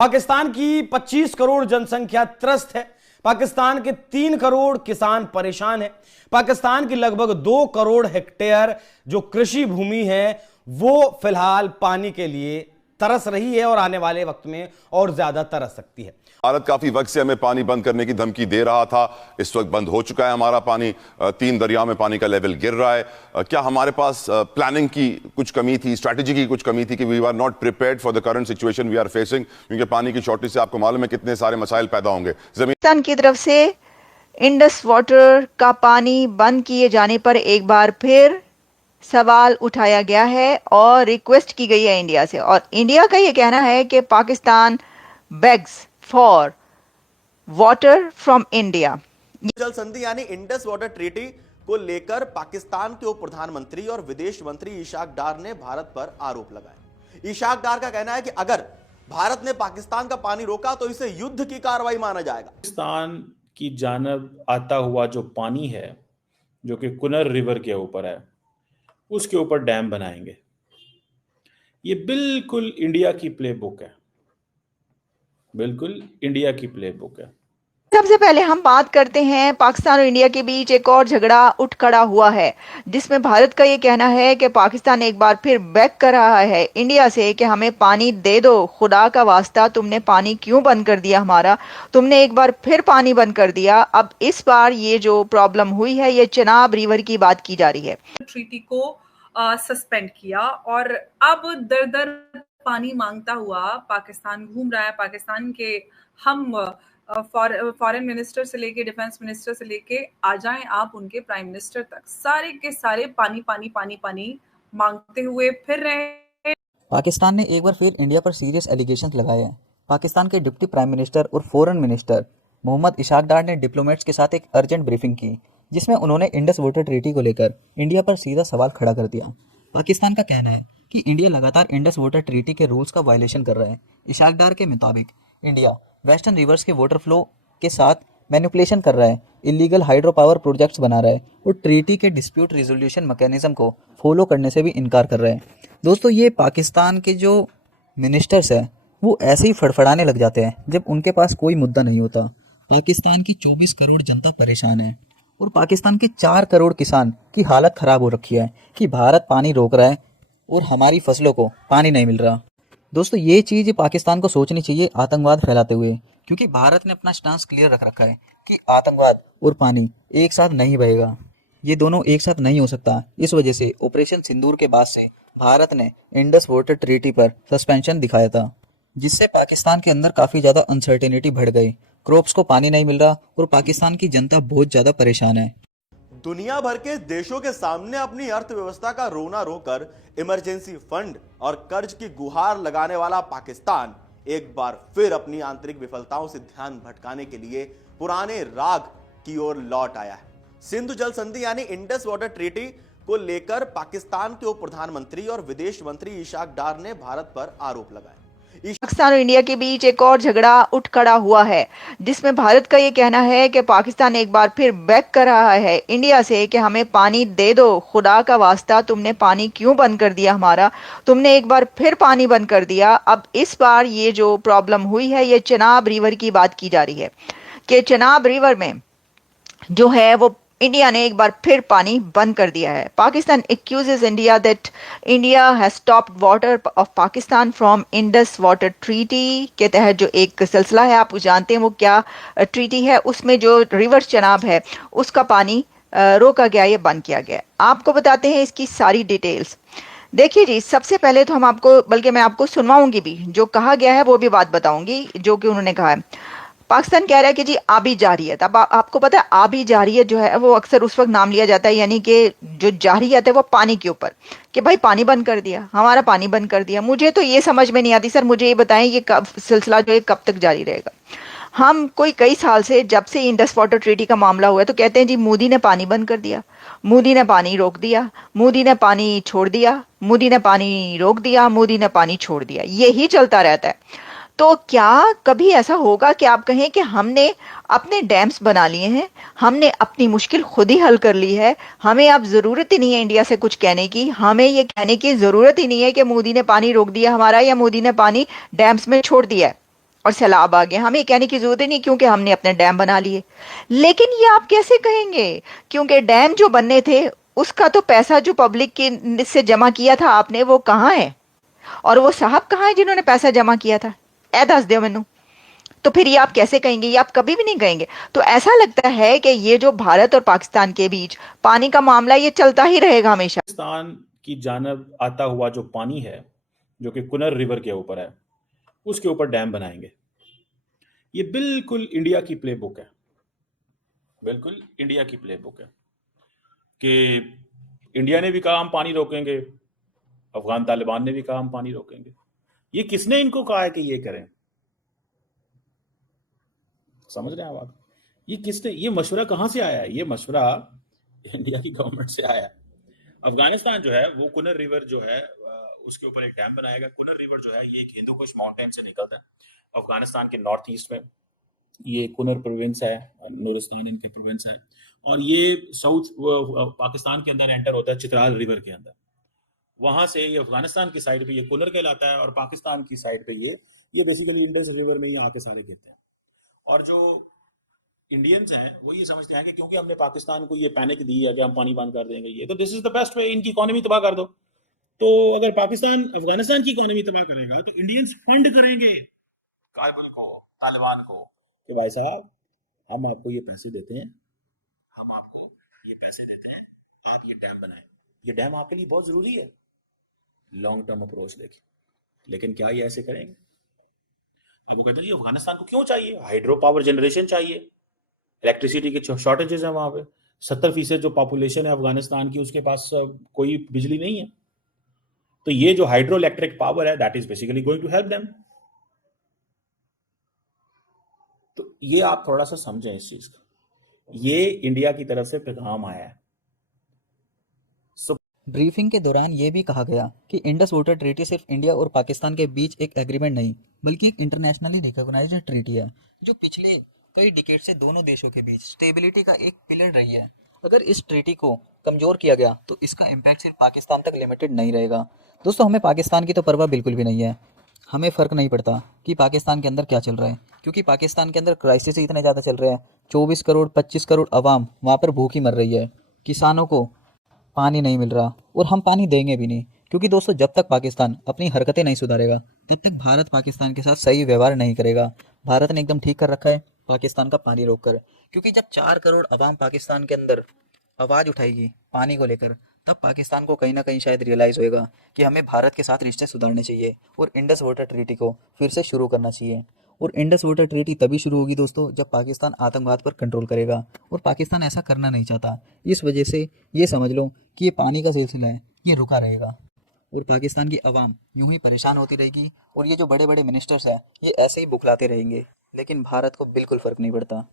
पाकिस्तान की 25 करोड़ जनसंख्या त्रस्त है। पाकिस्तान के 3 करोड़ किसान परेशान है। पाकिस्तान की लगभग 2 करोड़ हेक्टेयर जो कृषि भूमि है वो फिलहाल पानी के लिए तरस रही है और आने वाले वक्त में और ज्यादा तरस सकती है। भारत काफी वक्त से हमें पानी बंद करने की धमकी दे रहा था। इस वक्त बंद हो चुका है हमारा पानी। 3 दरिया में पानी का लेवल गिर रहा है। क्या हमारे पास प्लानिंग की कुछ कमी थी, स्ट्रैटेजी की कुछ कमी थी कि we are not prepared for the current situation we are facing? क्योंकि पानी की शॉर्टेज से आपको मालूम है कितने सारे मसाइल पैदा होंगे। पाकिस्तान की तरफ से इंडस वाटर का पानी बंद किए जाने पर एक बार फिर सवाल उठाया गया है और रिक्वेस्ट की गई है इंडिया से, और इंडिया का ये कहना है कि Pakistan bags for water from India. जल संधि यानी इंडस वाटर ट्रीटी को लेकर पाकिस्तान के उप प्रधानमंत्री और विदेश मंत्री इशाक डार ने भारत पर आरोप लगाए। इशाक डार का कहना है कि अगर भारत ने पाकिस्तान का पानी रोका तो इसे युद्ध की कार्रवाई माना जाएगा। पाकिस्तान की जानब आता हुआ जो पानी है, जो कि कुनर रिवर के ऊपर है, उसके ऊपर डैम बनाएंगे। ये बिल्कुल इंडिया की प्लेबुक है, बिल्कुल इंडिया की प्लेबुक है। सबसे पहले हम बात करते हैं पाकिस्तान और इंडिया के बीच एक और झगड़ा उठ खड़ा हुआ है, जिसमें भारत का ये कहना है कि पाकिस्तान एक बार फिर बैक कर रहा है इंडिया से कि हमें पानी दे दो, खुदा का वास्ता तुमने पानी क्यों बंद कर दिया हमारा, तुमने एक बार फिर पानी बंद कर दिया। अब इस बार ये जो प्रॉब्लम हुई है ये चनाब रिवर की बात की जा रही है। ट्रीटी को सस्पेंड किया और अब दर दर पानी मांगता हुआ पाकिस्तान घूम रहा है। पाकिस्तान के हम फॉरेन मिनिस्टर से लेके डिफेंस मिनिस्टर से लेके आ जाएं आप उनके प्राइम मिनिस्टर तक, सारे के सारे पानी पानी पानी पानी मांगते हुए फिर रहे हैं। पाकिस्तान ने एक बार फिर इंडिया पर सीरियस एलिगेशंस लगाए हैं। पाकिस्तान के डिप्टी प्राइम मिनिस्टर और फॉरेन मिनिस्टर मोहम्मद इशाक डार ने डिप्लोमेट्स के साथ एक अर्जेंट ब्रीफिंग की, जिसमें उन्होंने इंडस वाटर ट्रीटी को लेकर इंडिया पर सीधा सवाल खड़ा कर दिया। पाकिस्तान का कहना है कि इंडिया लगातार इंडस वाटर ट्रीटी के रूल्स का वायलेशन कर रहा है। इशाक डार के मुताबिक इंडिया वेस्टर्न रिवर्स के वाटर फ्लो के साथ मैनिपुलेशन कर रहा है, इलीगल हाइड्रो पावर प्रोजेक्ट्स बना रहा है और ट्रीटी के डिस्प्यूट रिजोल्यूशन मैकेनिज्म को फॉलो करने से भी इनकार कर रहा है। दोस्तों, ये पाकिस्तान के जो मिनिस्टर्स हैं वो ऐसे ही फड़फड़ाने लग जाते हैं जब उनके पास कोई मुद्दा नहीं होता। पाकिस्तान की 24 करोड़ जनता परेशान है और पाकिस्तान के 4 करोड़ किसान की हालत ख़राब हो रखी है कि भारत पानी रोक रहा है और हमारी फसलों को पानी नहीं मिल रहा। दोस्तों, ये चीज़ पाकिस्तान को सोचनी चाहिए आतंकवाद फैलाते हुए, क्योंकि भारत ने अपना स्टांस क्लियर रख रखा है कि आतंकवाद और पानी एक साथ नहीं बहेगा, ये दोनों एक साथ नहीं हो सकता। इस वजह से ऑपरेशन सिंदूर के बाद से भारत ने इंडस वाटर ट्रीटी पर सस्पेंशन दिखाया था, जिससे पाकिस्तान के अंदर काफ़ी ज़्यादा अनसर्टेनिटी बढ़ गई। क्रॉप्स को पानी नहीं मिल रहा और पाकिस्तान की जनता बहुत ज़्यादा परेशान है। दुनिया भर के देशों के सामने अपनी अर्थव्यवस्था का रोना रोकर इमरजेंसी फंड और कर्ज की गुहार लगाने वाला पाकिस्तान एक बार फिर अपनी आंतरिक विफलताओं से ध्यान भटकाने के लिए पुराने राग की ओर लौट आया है। सिंधु जल संधि यानी इंडस वाटर ट्रीटी को लेकर पाकिस्तान के उप प्रधानमंत्री और विदेश मंत्री इशाक डार ने भारत पर आरोप लगाए। पाकिस्तान और इंडिया के बीच एक और झगड़ा उठ खड़ा हुआ है, जिसमें भारत का ये कहना है कि पाकिस्तान एक बार फिर बैक कर रहा है इंडिया से कि हमें पानी दे दो, खुदा का वास्ता तुमने पानी क्यों बंद कर दिया हमारा, तुमने एक बार फिर पानी बंद कर दिया। अब इस बार ये जो प्रॉब्लम हुई है ये चनाब रिवर की बात की जा रही है कि चनाब रिवर में जो है वो इंडिया ने एक बार फिर पानी बंद कर दिया है। Pakistan accuses India that India has stopped water of Pakistan from Indus water treaty के तहत जो एक सिलसिला है, आप जानते हैं वो क्या ट्रीटी है, उसमें जो रिवर चनाब है उसका पानी रोका गया, ये बंद किया गया। आपको बताते हैं इसकी सारी डिटेल्स। देखिए जी, सबसे पहले तो हम आपको, बल्कि मैं आपको सुनवाऊंगी भी, जो कहा गया है वो भी बात बताऊंगी जो कि उन्होंने कहा है। पाकिस्तान कह रहा है कि जी आबी जारियत, अब आपको पता है आबी जारियत जो है वो अक्सर उस वक्त नाम लिया जाता है, यानी कि जो जारियत है वो पानी के ऊपर, कि भाई पानी बंद कर दिया, हमारा पानी बंद कर दिया। मुझे तो ये समझ में नहीं आती सर, मुझे ये बताएं ये सिलसिला जो है कब तक जारी रहेगा। हम कई साल से, जब से इंडस वाटर ट्रीटी का मामला हुआ है, तो कहते हैं जी मोदी ने पानी बंद कर दिया, मोदी ने पानी रोक दिया, मोदी ने पानी छोड़ दिया, मोदी ने पानी रोक दिया, मोदी ने पानी छोड़ दिया, यही चलता रहता है। तो क्या कभी ऐसा होगा कि आप कहें कि हमने अपने डैम्स बना लिए हैं, हमने अपनी मुश्किल खुद ही हल कर ली है, हमें अब ज़रूरत ही नहीं है इंडिया से कुछ कहने की, हमें ये कहने की ज़रूरत ही नहीं है कि मोदी ने पानी रोक दिया हमारा या मोदी ने पानी डैम्स में छोड़ दिया है। और सैलाब आ गया, हमें कहने की जरूरत ही नहीं क्योंकि हमने अपने डैम बना लिए। लेकिन ये आप कैसे कहेंगे, क्योंकि डैम जो बनने थे उसका तो पैसा जो पब्लिक के से जमा किया था आपने, वो कहाँ है? और वो साहब कहाँ है जिन्होंने पैसा जमा किया था? ए दस दो मैनू। तो फिर ये आप कैसे कहेंगे? ये आप कभी भी नहीं कहेंगे। तो ऐसा लगता है कि ये जो भारत और पाकिस्तान के बीच पानी का मामला, ये चलता ही रहेगा हमेशा। पाकिस्तान की जानब आता हुआ जो पानी है, जो कि कुनर रिवर के ऊपर है, उसके ऊपर डैम बनाएंगे। ये बिल्कुल इंडिया की प्लेबुक है, बिल्कुल इंडिया की प्लेबुक है कि इंडिया ने भी कहा हम पानी रोकेंगे, अफगान तालिबान ने भी कहा हम पानी रोकेंगे। ये किसने इनको कहा है कि ये करें? समझ रहे हैं आप? ये किसने, ये मशवरा कहां से आया है? ये मशवरा इंडिया की गवर्नमेंट से आया है। अफगानिस्तान जो है वो कुनर रिवर जो है उसके ऊपर एक डैम बनाएगा। कुनर रिवर जो है ये एक हिंदू कुश माउंटेन से निकलता है अफगानिस्तान के नॉर्थ ईस्ट में। ये कुनर प्रोविंस है, नूरिस्तान इनके प्रोविंस है, और ये साउथ पाकिस्तान के अंदर एंटर होता है चित्राल रिवर के अंदर। वहां से ये अफगानिस्तान की साइड पे ये कुनर कहलाता है, और पाकिस्तान की साइड पे ये बेसिकली इंडस रिवर में ही आके सारे गिरते हैं। और जो इंडियंस हैं वो ये समझते हैं कि क्योंकि हमने पाकिस्तान को ये पैनिक दी है कि हम पानी बंद कर देंगे, ये तो this is the best way, इनकी इकोनॉमी तबाह कर दो। तो अगर पाकिस्तान अफगानिस्तान की इकोनॉमी तबाह करेगा तो इंडियंस फंड करेंगे काबुल को, तालिबान को, कि भाई साहब हम आपको ये पैसे देते हैं, हम आपको ये पैसे देते हैं, आप ये डैम बनाएं। ये डैम आपके लिए बहुत जरूरी है लॉन्ग टर्म अप्रोच लेके। लेकिन क्या ये ऐसे करेंगे? अब वो कहते हैं अफगानिस्तान को क्यों चाहिए? हाइड्रो पावर जनरेशन चाहिए, इलेक्ट्रिसिटी के शॉर्टेजेस है वहां पे। 70% जो पॉपुलेशन है अफगानिस्तान की, उसके पास कोई बिजली नहीं है। तो ये जो हाइड्रो इलेक्ट्रिक पावर है, that is basically going to help them. तो ये आप थोड़ा सा समझें इस चीज को, ये इंडिया की तरफ से पैगाम आया है। ब्रीफिंग के दौरान ये भी कहा गया कि इंडस वाटर ट्रीटी सिर्फ इंडिया और पाकिस्तान के बीच एक एग्रीमेंट नहीं, बल्कि एक इंटरनेशनली रिकॉग्नाइज्ड ट्रीटी है जो पिछले कई डिकेड से दोनों देशों के बीच स्टेबिलिटी का एक पिलर रही है। अगर इस ट्रीटी को कमजोर किया गया तो इसका इम्पैक्ट सिर्फ पाकिस्तान तक लिमिटेड नहीं रहेगा। दोस्तों, हमें पाकिस्तान की तो परवाह बिल्कुल भी नहीं है। हमें फ़र्क नहीं पड़ता कि पाकिस्तान के अंदर क्या चल रहा है, क्योंकि पाकिस्तान के अंदर क्राइसिस इतने ज़्यादा चल रहे हैं। 24 करोड़ 25 करोड़ अवाम वहाँ पर भूखी मर रही है, किसानों को पानी नहीं मिल रहा, और हम पानी देंगे भी नहीं। क्योंकि दोस्तों, जब तक पाकिस्तान अपनी हरकतें नहीं सुधारेगा तब तक भारत पाकिस्तान के साथ सही व्यवहार नहीं करेगा। भारत ने एकदम ठीक कर रखा है पाकिस्तान का पानी रोककर, क्योंकि जब 4 करोड़ अवाम पाकिस्तान के अंदर आवाज़ उठाएगी पानी को लेकर, तब पाकिस्तान को कहीं ना कहीं शायद रियलाइज़ होएगा कि हमें भारत के साथ रिश्ते सुधारने चाहिए और इंडस वाटर ट्रीटी को फिर से शुरू करना चाहिए। और इंडस वाटर ट्रीटी तभी शुरू होगी दोस्तों जब पाकिस्तान आतंकवाद पर कंट्रोल करेगा, और पाकिस्तान ऐसा करना नहीं चाहता। इस वजह से ये समझ लो कि ये पानी का सिलसिला है, ये रुका रहेगा, और पाकिस्तान की आवाम यूं ही परेशान होती रहेगी, और ये जो बड़े बड़े मिनिस्टर्स हैं ये ऐसे ही बुखलाते रहेंगे। लेकिन भारत को बिल्कुल फ़र्क नहीं पड़ता।